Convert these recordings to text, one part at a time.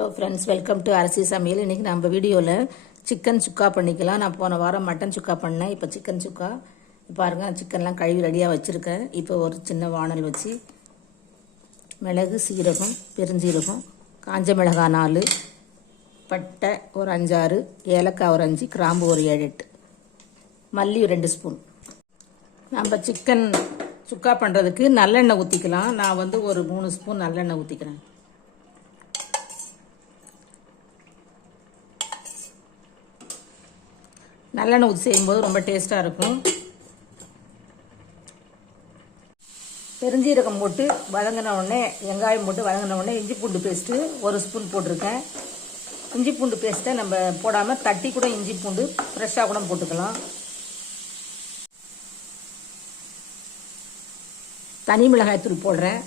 Hello friends welcome to Arasi Samayal. இன்றைக்கி நம்ம வீடியோவில் சிக்கன் சுக்கா பண்ணிக்கலாம். நான் போன வாரம் மட்டன் சுக்கா பண்ணேன். இப்போ சிக்கன் சுக்கா பாருங்க சிக்கன்லாம் கழுவி ரெடியாக வச்சுருக்கேன். இப்போ ஒரு சின்ன வானல் வச்சு மிளகு சீரகம் பெருஞ்சீரகம் காஞ்ச மிளகாய் நாலு பட்டை ஒரு அஞ்சாறு ஏலக்காய் ஒரு அஞ்சு கிராம்பு ஒரு ஏழு எட்டு மல்லி ரெண்டு ஸ்பூன் நம்ம சிக்கன் சுக்கா பண்ணுறதுக்கு நல்லெண்ணெய் ஊற்றிக்கலாம் நான் வந்து ஒரு மூணு ஸ்பூன் நல்லெண்ணெய் ஊற்றிக்கிறேன் நல்லெண்ணெய் ஊற்றி செய்யும்போது ரொம்ப டேஸ்ட்டாக இருக்கும். பெருஞ்சீரகம் போட்டு வதங்கின உடனே வெங்காயம் போட்டு வதங்கின உடனே இஞ்சி பூண்டு பேஸ்ட்டு ஒரு ஸ்பூன் போட்டிருக்கேன். இஞ்சி பூண்டு பேஸ்ட்டை நம்ம போடாமல் தட்டி கூட இஞ்சி பூண்டு ஃப்ரெஷ்ஷாக கூட போட்டுக்கலாம். தனி மிளகாய் தூள் போடுறேன்.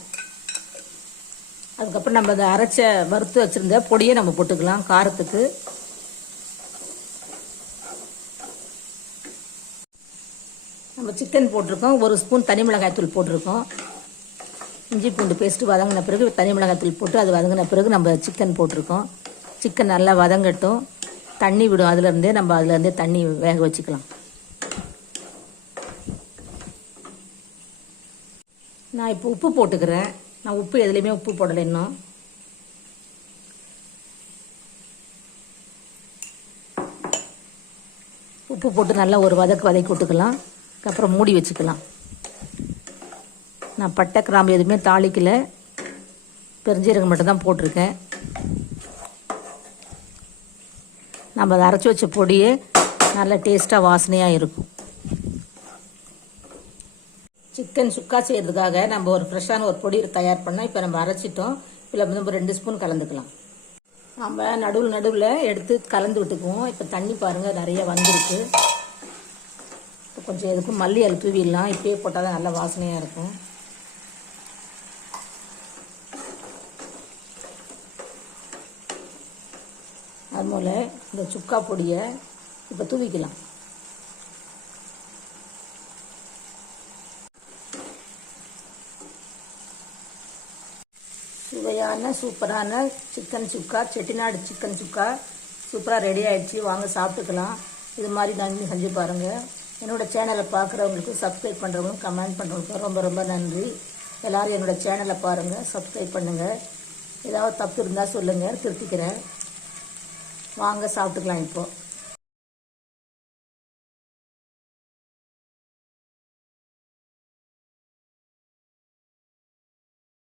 அதுக்கப்புறம் நம்ம அதை அரைச்ச வறுத்து வச்சுருந்த பொடியை நம்ம போட்டுக்கலாம் காரத்துக்கு. நம்ம சிக்கன் போட்டிருக்கோம். ஒரு ஸ்பூன் தனி மிளகாய் தூள் போட்டிருக்கோம். இஞ்சி பூண்டு பேஸ்ட்டு வதங்கின பிறகு தனி மிளகாய் தூள் போட்டு அது வதங்கின பிறகு நம்ம சிக்கன் போட்டிருக்கோம். சிக்கன் நல்லா வதங்கட்டும். தண்ணி விடும். அதுலேருந்தே நம்ம அதுலேருந்தே தண்ணி வேக வச்சுக்கலாம். நான் இப்போ உப்பு போட்டுக்கிறேன். நான் உப்பு எதுலேயுமே உப்பு போடலை இன்னும். உப்பு போட்டு நல்லா ஒரு வதக்கு வதக்கி விட்டுக்கலாம். அப்புறம் மூடி வச்சுக்கலாம். நான் பட்டை கிராம்பு எதுவுமே தாளிக்கல. பெருஞ்சீரகம் மட்டும் தான் போட்டிருக்கேன். நம்ம அதை அரைச்சி வச்ச பொடியே நல்ல டேஸ்ட்டாக வாசனையாக இருக்கும். சிக்கன் சுக்கா செய்கிறதுக்காக நம்ம ஒரு ஃப்ரெஷ்ஷான ஒரு பொடி தயார் பண்ணால் இப்போ நம்ம அரைச்சிட்டோம். இதில் வந்து நம்ம ரெண்டு ஸ்பூன் கலந்துக்கலாம். நம்ம நடுவில் நடுவில் எடுத்து கலந்து விட்டுக்குவோம். இப்போ தண்ணி பாருங்கள் நிறைய வந்திருக்கு. கொஞ்சம் எதுக்கும் மல்லி அது தூவிடலாம். இப்பயே போட்டால் தான் நல்ல வாசனையாக இருக்கும். அதுபோல் இந்த சுக்கா பொடியை இப்போ தூவிக்கலாம். சுவையான சூப்பரான சிக்கன் சுக்கா செட்டிநாடு சிக்கன் சுக்கா. சூப்பராக ரெடி ஆகிடுச்சு வாங்க சாப்பிட்டுக்கலாம். இது மாதிரி நன்றி செஞ்சு பாருங்கள் என்னோடய சேனலை பார்க்குறவங்களுக்கும் சப்ஸ்கிரைப் பண்ணுறவங்களும் கமெண்ட் பண்ணுறவங்களுக்கும் ரொம்ப ரொம்ப நன்றி. எல்லோரும் என்னோட சேனலை பாருங்கள் சப்ஸ்கிரைப் பண்ணுங்கள் ஏதாவது தப்பு இருந்தால் சொல்லுங்கள் திருத்திக்கிறேன். வாங்க சாப்பிட்டுக்கலாம் இப்போது